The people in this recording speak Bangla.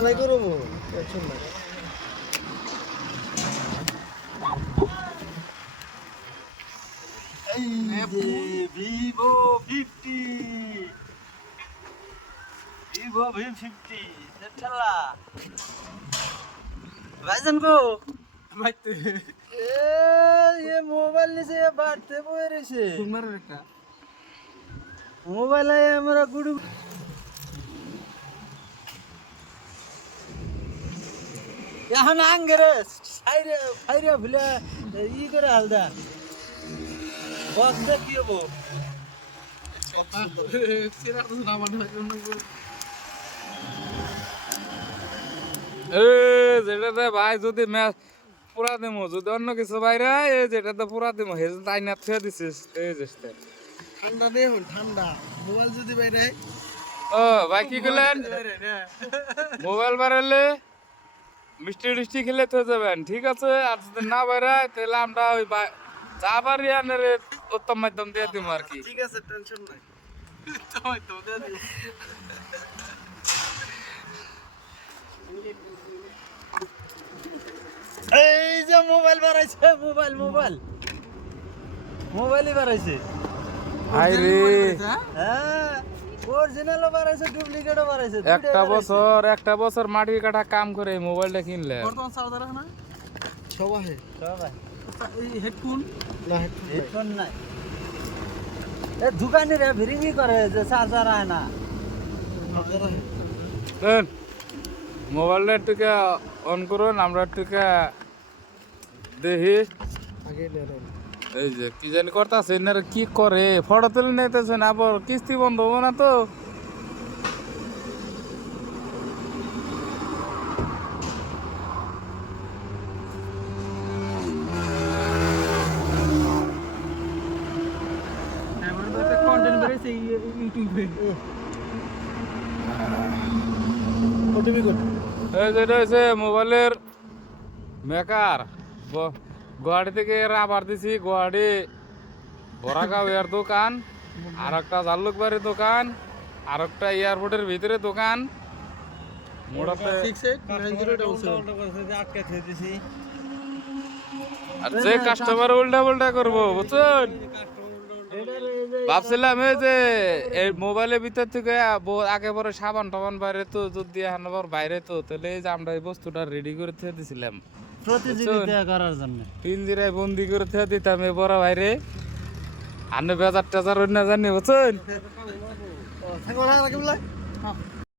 ঢালাই করবো টেনশন নাই এই যে ভিভো 50 ভিভো V50 ঠেলা ভাইজান গো মাইতে ये मोबाइल नीचे बांटते बोए रहे तुम्हारे बेटा मोबाइल है हमारा गुरु यहाँ नांगे रे साइरे साइरे भूले ये करे हालदा बस देखिए वो सिरा तो ना बने এ যেটাতে ভাই যদি ম্যাচ পুরা দেমো যদি অন্য কিছু বাইরে এই যেটাতে পুরা দেমো হে তাই না থুয়ে দিছিস এই যেতে ঠান্ডা নেই হন ঠান্ডা মোবাইল যদি বাইরে ও ভাই কি করলেন মোবাইল বাড়ালে মিষ্টি টিষ্টি খেলে তো যাবেন ঠিক আছে আর যদি না বাইরে তাহলে আমরা ওই চা বাড়ি আনের উত্তম মাধ্যম দিয়ে দিব আর কি ঠিক আছে টেনশন নাই তো এই যে মোবাইল বাড়াইছে মোবাইল মোবাইল মোবাইলই বাড়াইছে হাই রে হ্যাঁ অরিজিনালও বাড়াইছে ডুপ্লিকেটও বাড়াইছে একটা বছর মাটি কাটা কাম করে এই মোবাইলটা কিনলে বর্তমান চার্জার আছে না সবাই এই হেডফোন না হেডফোন নাই এ দোকানিরা ভিরিঙ্গি করে যে চার্জার আয় না মোবাইলটা একটু অন করুন আমরা একটু দেখি এই যে কি জানি করতেছে এনারা কি করে ফটো তুলে নিতেছেন আবার কিস্তি বন্ধ হবো না তো যেটা হচ্ছে মোবাইলের মেকার গুয়াহাটি থেকে আবার দিছি গুয়াহাটি বরাগাঁও এর দোকান আর একটা জাল্লুকবাড়ির দোকান আর একটা এয়ারপোর্টের ভিতরে দোকান আর যে কাস্টমার উল্টা পাল্টা করবো বুঝছেন ভাবছিলাম এই যে এই মোবাইলের ভিতর থেকে আগে পরে সাবান টাবান বাইরে তো যদি আবার বাইরে তো তাহলে এই যে আমরা এই বস্তুটা রেডি করে থেকে দিছিলাম প্রতিযোগিতা করার জন্য পিঞ্জিরায় বন্দি করে থেকে দিতাম এ বড় বাইরে আনে বাজার টাজার অন্য জানি বুঝছেন